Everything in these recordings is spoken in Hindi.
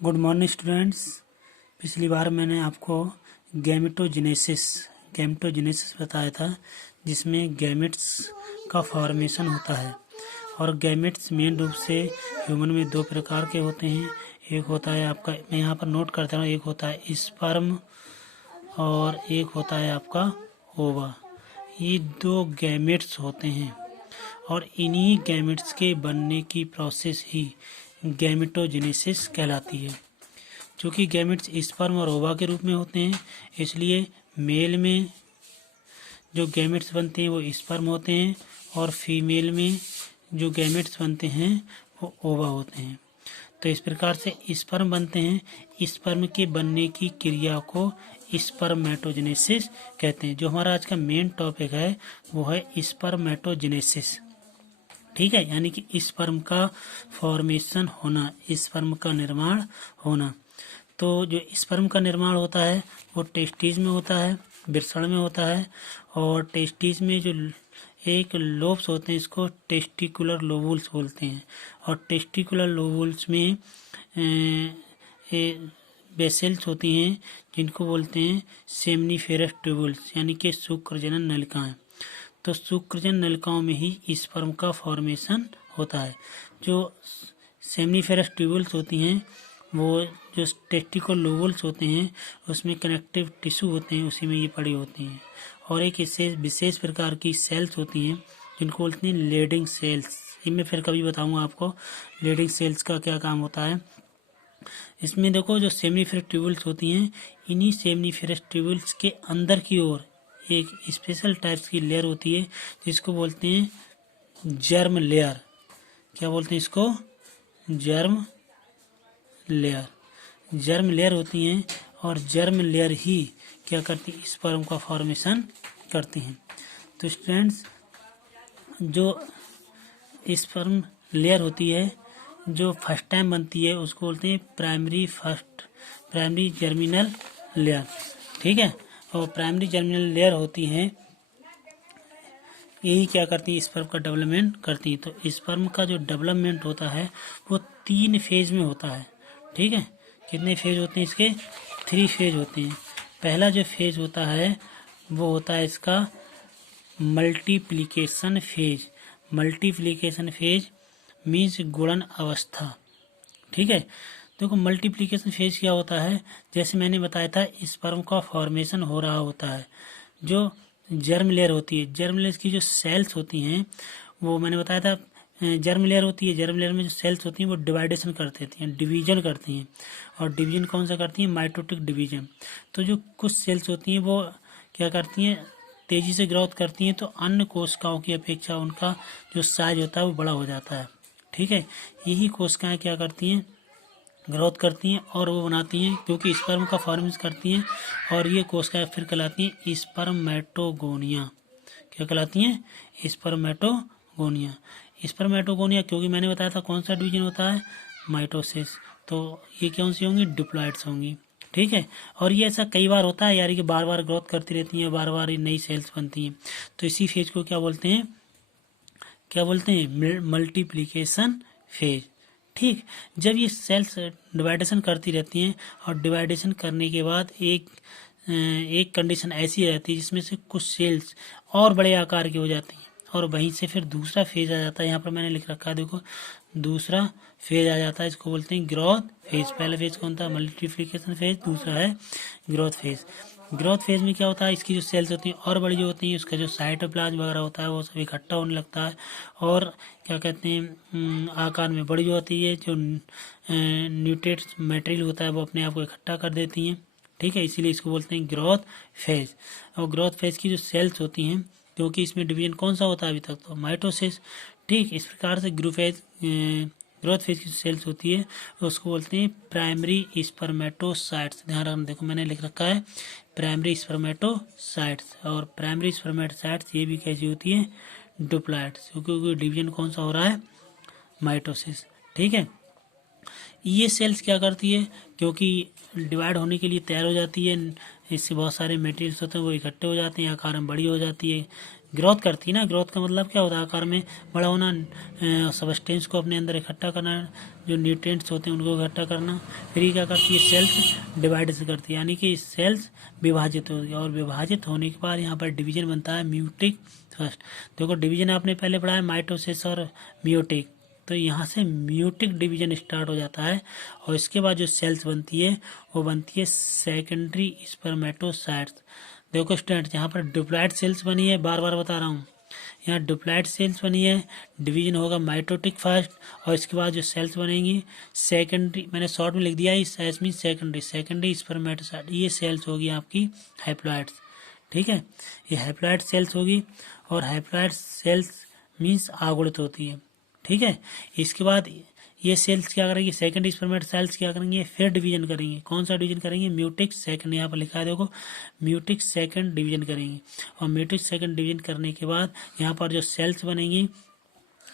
Good morning students. पिछली बार मैंने आपको गैमेटोजेनेसिस बताया था, जिसमें गैमेट्स का फॉर्मेशन होता है। और गैमेट्स मेन रूप से ह्यूमन में दो प्रकार के होते हैं। एक होता है आपका, मैं यहाँ पर नोट करता हूँ, एक होता है स्पर्म और एक होता है आपका ओवा। ये दो गैमेट्स होते हैं और इन्हीं गैमेट्स के बनने की प्रोसेस ही गैमेटोजेनेसिस कहलाती है। चूँकि गैमेट्स स्पर्म और ओवा के रूप में होते हैं, इसलिए मेल में जो गैमेट्स बनते हैं वो स्पर्म होते हैं और फीमेल में जो गैमेट्स बनते हैं वो ओवा होते हैं। तो इस प्रकार से स्पर्म बनते हैं। स्पर्म के बनने की क्रिया को स्पर्मेटोजेनेसिस कहते हैं। जो हमारा आज का मेन टॉपिक है वो है स्पर्मेटोजेनेसिस। ठीक है, यानी कि स्पर्म का फॉर्मेशन होना, स्पर्म का निर्माण होना। तो जो स्पर्म का निर्माण होता है वो टेस्टिस में होता है, वृषण में होता है। और टेस्टिस में जो एक लोब्स होते हैं, इसको टेस्टिकुलर लोबुल्स बोलते हैं। और टेस्टिकुलर लोबुल्स में वेसल्स होती हैं, जिनको बोलते हैं सेमनीफेरस ट्यूबुल्स, यानी कि शुक्रजनन नलिकाएं। तो शुक्रजन नलिकाओं में ही स्पर्म का फॉर्मेशन होता है। जो सेमनीफेरस ट्यूबुल्स होती हैं, वो जो टेस्टिकुलर लोबुल्स होते हैं उसमें कनेक्टिव टिश्यू होते हैं, उसी में ये पड़ी होती हैं। और एक इससे विशेष प्रकार की सेल्स होती हैं जिनको बोलते हैं लेडिंग सेल्स। इनमें फिर कभी बताऊंगा आपको लेडिंग सेल्स का क्या काम होता है। इसमें देखो, जो सेमनीफेरस ट्यूबुल्स होती हैं, इन्हीं सेमनीफेरस ट्यूबुल्स के अंदर की ओर एक स्पेशल टाइप्स की लेयर होती है जिसको बोलते हैं जर्म लेयर। क्या बोलते हैं इसको? Germ layer. जर्म लेयर होती हैं और जर्म लेयर ही क्या करती है? स्पर्म का फॉर्मेशन करती हैं। तो स्टूडेंट्स, जो स्पर्म लेयर होती है जो फर्स्ट टाइम बनती है उसको बोलते हैं प्राइमरी जर्मिनल लेयर। ठीक है, और प्राइमरी जर्मिनल लेयर होती है, यही क्या करती है? स्पर्म का डेवलपमेंट करती है। तो स्पर्म का जो डेवलपमेंट होता है वो 3 फेज में होता है। ठीक है, कितने फेज होते हैं इसके? 3 फेज होते हैं। पहला जो फेज होता है वो होता है इसका multiplication phase. Multiplication phase means गुणन अवस्था। ठीक है, देखो मल्टीप्लिकेशन फेज क्या होता है? जैसे मैंने बताया था, स्पर्म का फॉर्मेशन हो रहा होता है। जो जर्म लेयर होती है, जर्म लेयर की जो सेल्स होती हैं, वो मैंने बताया था जर्म लेयर होती है। जर्म लेयर में जो सेल्स होती हैं वो डिवाइडेशन कर देती हैं, डिवीजन करती हैं। और डिवीजन कौन सा करती हैं? Mitotic division. तो जो कुछ सेल्स होती हैं वो क्या करती हैं? तेजी से ग्रोथ करती हैं, तो अन्य कोशिकाओं की अपेक्षा उनका जो साइज होता है वो बड़ा हो जाता है। ठीक है, यही कोशिकाएं क्या करती हैं? ग्रोथ करती हैं और वो बनाती हैं, क्योंकि स्पर्म का फॉर्मेशन करती हैं। और ये कोशिकाएं फिर कहलाती हैं स्पर्मेटोगोनिया। क्या कहलाती हैं? स्पर्मेटोगोनिया। स्पर्मेटोगोनिया, क्योंकि मैंने बताया था कौन सा डिवीजन होता है? माइटोसिस। तो ये कौन सी होंगी? डिप्लॉइड्स होंगी। ठीक है, और ये ऐसा कई बार होता है यार, कि बार बार ग्रोथ करती रहती हैं, बार बार नई सेल्स बनती हैं। तो इसी फेज को क्या बोलते हैं? क्या बोलते हैं? Multiplication phase. ठीक, जब ये सेल्स डिवाइडेशन करती रहती हैं और डिवाइडेशन करने के बाद एक कंडीशन ऐसी रहती है जिसमें से कुछ सेल्स और बड़े आकार की हो जाती हैं, और वहीं से फिर दूसरा फेज आ जाता है। यहाँ पर मैंने लिख रखा है, देखो, दूसरा फेज आ जाता है, इसको बोलते हैं ग्रोथ फेज। पहला फेज कौन था? Multiplication phase. दूसरा है ग्रोथ फेज। ग्रोथ फेज में क्या होता है? इसकी जो सेल्स होती हैं और बड़ी जो होती हैं, उसका जो साइटोप्लाज्म वगैरह होता है वो सब इकट्ठा होने लगता है, और क्या कहते हैं, आकार में बड़ी जो होती है, जो न्यूट्रिएंट्स मटेरियल होता है वो अपने आप को इकट्ठा कर देती हैं। ठीक है, इसीलिए इसको बोलते हैं ग्रोथ फेज। और ग्रोथ फेज की जो सेल्स होती हैं, क्योंकि इसमें डिवीजन कौन सा होता है अभी तक? तो माइटोसिस। ठीक, इस प्रकार से ग्रोथ फेज की सेल्स होती है उसको बोलते हैं प्राइमरी स्पर्मेटोसाइट्स। ध्यान रखना, देखो मैंने लिख रखा है प्राइमरी स्पर्मेटोसाइट्स। और प्राइमरी स्पर्मेटोसाइट्स ये भी कैसी होती है? डिप्लॉइड्स, क्योंकि डिवीजन कौन सा हो रहा है? माइटोसिस। ठीक है, ये सेल्स क्या करती है? क्योंकि डिवाइड होने के लिए तैयार हो जाती है, इससे बहुत सारे मटेरियल्स होते हैं वो इकट्ठे हो जाते हैं, आकार में बड़ी हो जाती है, ग्रोथ करती है ना। ग्रोथ का मतलब क्या होता है, आकार में बड़ा होना, सबस्टेंस को अपने अंदर इकट्ठा करना, जो न्यूट्रिएंट्स होते हैं उनको इकट्ठा करना। फिर ये क्या करती है, सेल्स डिवाइड से करती है, यानी कि सेल्स विभाजित होती है, और विभाजित होने के बाद यहाँ पर डिवीजन बनता है म्यूटिक फर्स्ट। देखो डिवीजन आपने पहले पढ़ा है माइटोसिस और मियोटिक, तो यहाँ से म्यूटिक डिवीजन स्टार्ट हो जाता है, और इसके बाद जो सेल्स बनती है वो बनती है सेकेंडरी स्पर्मेटोसाइट्स। देखो स्टूडेंट, यहाँ पर डिप्लॉइड सेल्स बनी है, बार बार बता रहा हूँ, यहाँ डिप्लॉइड सेल्स बनी है, डिवीजन होगा माइटोटिक फर्स्ट, और इसके बाद जो सेल्स बनेंगी सेकेंडरी, मैंने शॉर्ट में लिख दिया इस मीन सेकेंडरी स्पर्मेटोसाइट, ये सेल्स होगी आपकी हैप्लॉइड्स। ठीक है, ये हैप्लॉइड सेल्स होगी, और हैप्लॉइड सेल्स मीन्स आगुणित होती है। ठीक है, इसके बाद ये सेल्स क्या करेंगे, सेकंड स्पर्मेटोसाइट्स क्या करेंगे, फिर डिवीजन करेंगे। कौन सा डिवीजन करेंगे, म्यूटिक सेकंड, यहाँ पर लिखा है देखो, म्यूटिक सेकंड डिवीजन करेंगे, और म्यूटिक सेकंड डिवीजन करने के बाद यहाँ पर जो सेल्स बनेंगी,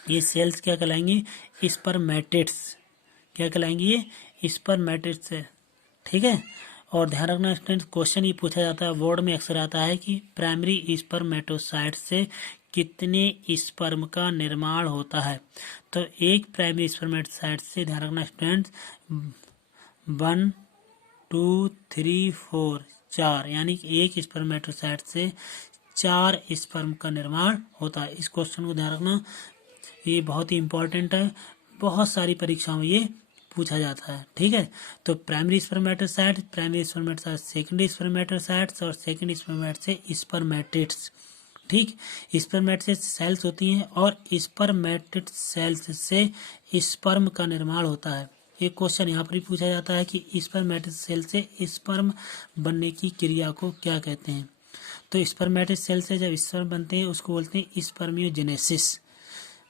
ये सेल्स क्या कहलाएंगी, स्पर्मेटिड्स। क्या कहलाएंगी, ये स्पर्मेटिड्स है। ठीक है, और ध्यान रखना स्टूडेंट, क्वेश्चन ये पूछा जाता है, बोर्ड में अक्सर आता है कि प्राइमरी स्पर्मेटोसाइट से कितने स्पर्म का निर्माण होता है। तो एक प्राइमरी स्पर्मेटोसाइट से, ध्यान रखना स्टूडेंट, 1 2 3 4 4, यानी कि एक स्पर्मेटोसाइट से 4 स्पर्म का निर्माण होता है। इस क्वेश्चन को ध्यान रखना, ये बहुत ही इंपॉर्टेंट है, बहुत सारी परीक्षाओं में ये पूछा जाता है। ठीक है, तो प्राइमरी स्पर्मेटोसाइट, सेकेंडरी स्पर्मेटोसाइट्स, और सेकेंड स्पर्मेट से स्पर्मेटिड्स। ठीक, स्पर्मेटिड सेल्स होती हैं, और स्पर्मेटिड सेल्स से स्पर्म का निर्माण होता है। एक क्वेश्चन यहाँ पर भी पूछा जाता है कि स्पर्मेटिड सेल से स्पर्म बनने की क्रिया को क्या कहते हैं। तो स्पर्मेटिड सेल से जब स्पर्म बनते हैं उसको बोलते हैं स्पर्मियोजेनेसिस,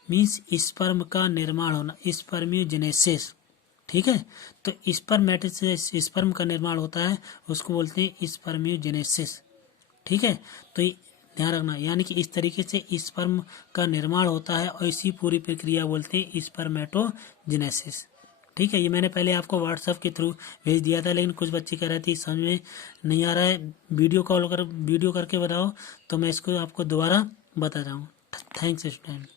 मीन्स स्पर्म का निर्माण होना, स्पर्मियोजेनेसिस। ठीक है, तो स्पर्मेटिड से स्पर्म का निर्माण होता है, उसको बोलते हैं स्पर्मियोजेनेसिस। ठीक है, तो ध्यान रखना, यानी कि इस तरीके से स्पर्म का निर्माण होता है, और इसी पूरी प्रक्रिया बोलते हैं स्पर्मेटोजेनेसिस। ठीक है, ये मैंने पहले आपको व्हाट्सएप के थ्रू भेज दिया था, लेकिन कुछ बच्चे कह रहे थे समझ में नहीं आ रहा है, वीडियो करके बताओ, तो मैं इसको आपको दोबारा बता रहा हूँ। Thanks student.